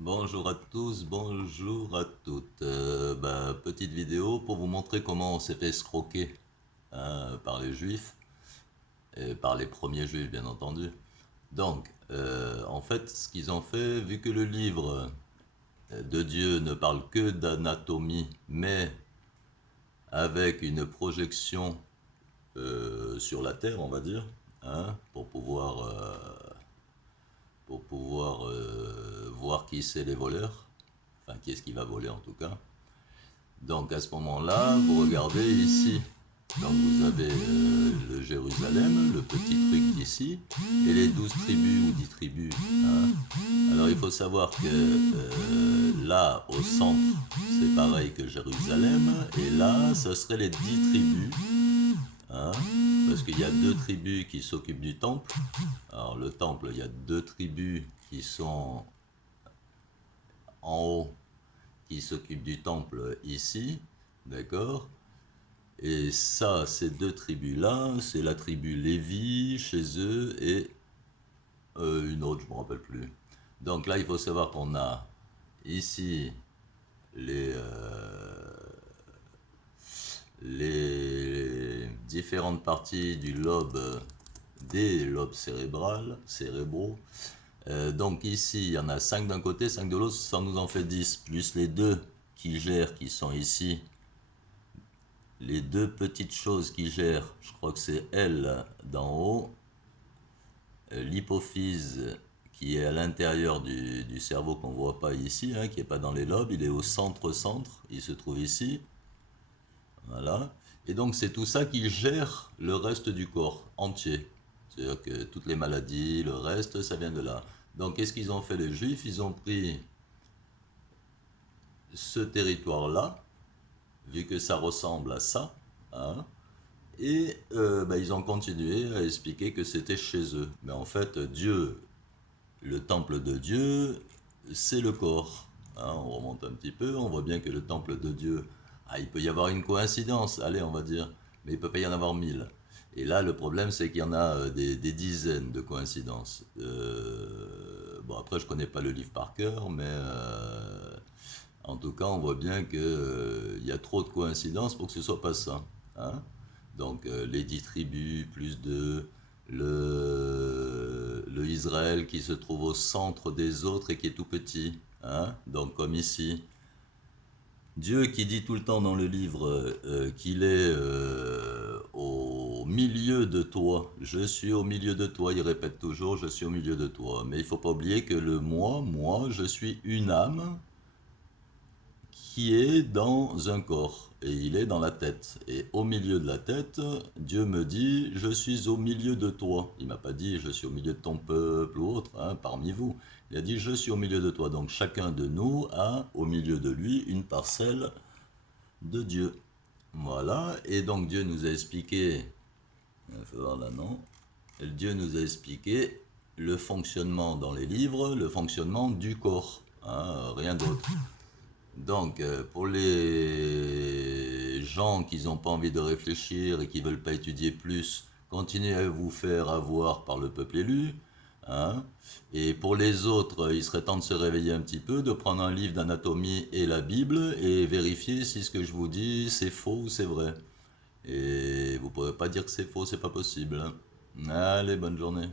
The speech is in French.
Bonjour à tous, bonjour à toutes. Petite vidéo pour vous montrer comment on s'est fait escroquer par les juifs, et par les premiers juifs bien entendu. Donc, en fait, ce qu'ils ont fait, vu que le livre de Dieu ne parle que d'anatomie, mais avec une projection sur la terre, on va dire, pour pouvoir voir qui c'est les voleurs, enfin qui est-ce qui va voler en tout cas. Donc à ce moment-là, vous regardez ici, donc vous avez le Jérusalem, le petit truc d'ici, et les 12 tribus ou 10 tribus. Alors il faut savoir que là, au centre, c'est pareil que Jérusalem, et là, ce serait les 10 tribus, hein, parce qu'il y a deux tribus qui s'occupent du temple. Alors le temple, il y a deux tribus qui sont en haut, qui s'occupent du temple ici, d'accord. Et ça, ces deux tribus-là, c'est la tribu Lévi chez eux et une autre, je ne me rappelle plus. Donc là, il faut savoir qu'on a ici les, les différentes parties du lobe, des lobes cérébraux. Donc ici, il y en a 5 d'un côté, 5 de l'autre, ça nous en fait 10, plus les deux qui gèrent, qui sont ici. Les deux petites choses qui gèrent, je crois que c'est elle d'en haut, l'hypophyse qui est à l'intérieur du cerveau qu'on ne voit pas ici, qui n'est pas dans les lobes, il est au centre-centre, il se trouve ici. Voilà. Et donc c'est tout ça qui gère le reste du corps entier. C'est-à-dire que toutes les maladies, le reste, ça vient de là. Donc qu'est-ce qu'ils ont fait les juifs? Ils ont pris ce territoire-là, vu que ça ressemble à ça, et ils ont continué à expliquer que c'était chez eux. Mais en fait, Dieu, le temple de Dieu, c'est le corps. On remonte un petit peu, on voit bien que le temple de Dieu, il peut y avoir une coïncidence, allez, on va dire, mais il ne peut pas y en avoir 1000. Et là, le problème, c'est qu'il y en a des dizaines de coïncidences. Après, je ne connais pas le livre par cœur, mais en tout cas, on voit bien qu'il y a trop de coïncidences pour que ce soit pas ça. Donc, les 10 tribus, plus 2, le Israël qui se trouve au centre des autres et qui est tout petit. Donc, comme ici. Dieu qui dit tout le temps dans le livre qu'il est au milieu de toi. Je suis au milieu de toi. Il répète toujours, je suis au milieu de toi. Mais il ne faut pas oublier que le moi, je suis une âme qui est dans un corps, et il est dans la tête. Et au milieu de la tête, Dieu me dit, je suis au milieu de toi. Il m'a pas dit, je suis au milieu de ton peuple ou autre, parmi vous. Il a dit, je suis au milieu de toi. Donc chacun de nous a au milieu de lui une parcelle de Dieu. Voilà, et donc Dieu nous a expliqué, il faut voir là, non, Dieu nous a expliqué le fonctionnement dans les livres, le fonctionnement du corps, rien d'autre. Donc, pour les gens qui n'ont pas envie de réfléchir et qui ne veulent pas étudier plus, continuez à vous faire avoir par le peuple élu. Et pour les autres, il serait temps de se réveiller un petit peu, de prendre un livre d'anatomie et la Bible et vérifier si ce que je vous dis c'est faux ou c'est vrai. Et vous ne pouvez pas dire que c'est faux, c'est pas possible. Allez, bonne journée.